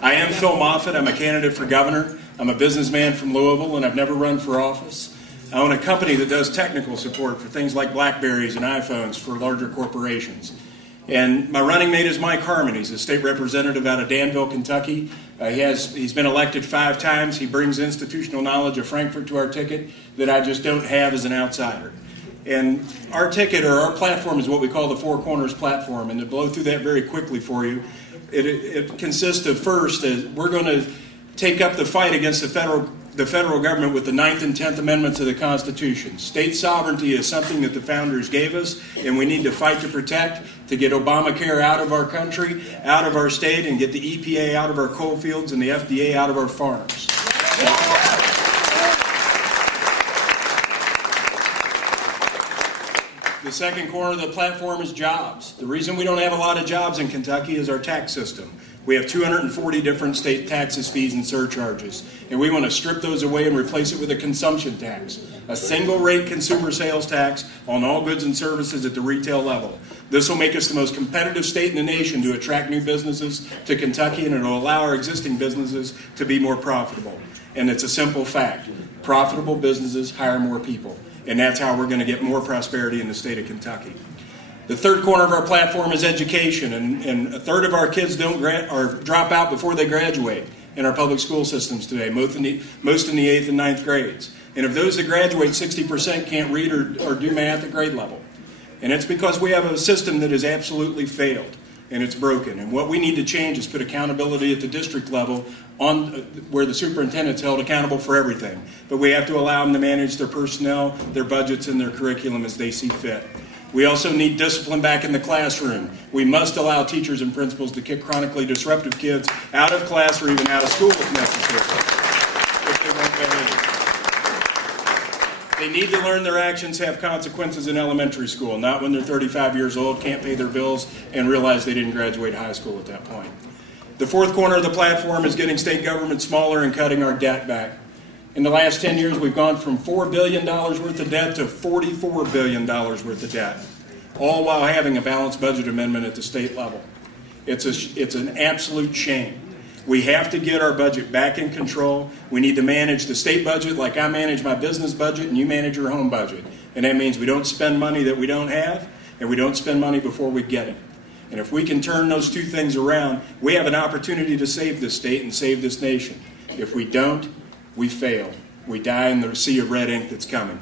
I am Phil Moffett. I'm a candidate for governor. I'm a businessman from Louisville, and I've never run for office. I own a company that does technical support for things like BlackBerries and iPhones for larger corporations. And my running mate is Mike Harmon. He's a state representative out of Danville, Kentucky. He's been elected 5 times. He brings institutional knowledge of Frankfurt to our ticket that I just don't have as an outsider. And our ticket, or our platform, is what we call the Four Corners platform. And to blow through that very quickly for you, it consists of, first, we're going to take up the fight against the federal government with the 9th and 10th Amendments of the Constitution. State sovereignty is something that the founders gave us, and we need to fight to protect, to get Obamacare out of our country, out of our state, and get the EPA out of our coal fields and the FDA out of our farms. The second corner of the platform is jobs. The reason we don't have a lot of jobs in Kentucky is our tax system. We have 240 different state taxes, fees, and surcharges. And we want to strip those away and replace it with a consumption tax, a single-rate consumer sales tax on all goods and services at the retail level. This will make us the most competitive state in the nation to attract new businesses to Kentucky, and it will allow our existing businesses to be more profitable. And it's a simple fact. Profitable businesses hire more people. And that's how we're going to get more prosperity in the state of Kentucky. The third corner of our platform is education, and a third of our kids drop out before they graduate in our public school systems today, most in the 8th and 9th grades. And of those that graduate, 60% can't read or do math at grade level. And it's because we have a system that has absolutely failed, and it's broken. And what we need to change is put accountability at the district level on where the superintendent's held accountable for everything. But we have to allow them to manage their personnel, their budgets, and their curriculum as they see fit. We also need discipline back in the classroom. We must allow teachers and principals to kick chronically disruptive kids out of class or even out of school if necessary, if they won't behave. They need to learn their actions have consequences in elementary school, not when they're 35 years old, can't pay their bills, and realize they didn't graduate high school at that point. The fourth corner of the platform is getting state government smaller and cutting our debt back. In the last 10 years, we've gone from $4 billion worth of debt to $44 billion worth of debt, all while having a balanced budget amendment at the state level. It's an absolute shame. We have to get our budget back in control. We need to manage the state budget like I manage my business budget and you manage your home budget. And that means we don't spend money that we don't have, and we don't spend money before we get it. And if we can turn those two things around, we have an opportunity to save this state and save this nation. If we don't, we fail. We die in the sea of red ink that's coming.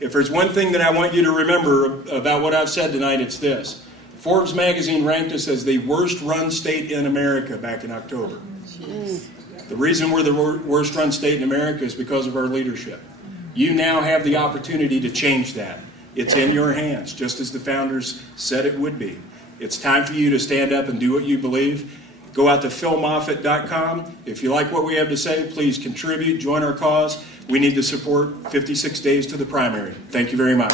If there's one thing that I want you to remember about what I've said tonight, it's this. Forbes magazine ranked us as the worst run state in America back in October. The reason we're the worst run state in America is because of our leadership. You now have the opportunity to change that. It's in your hands, just as the founders said it would be. It's time for you to stand up and do what you believe. Go out to philmoffett.com. If you like what we have to say, please contribute, join our cause. We need to support 56 days to the primary. Thank you very much.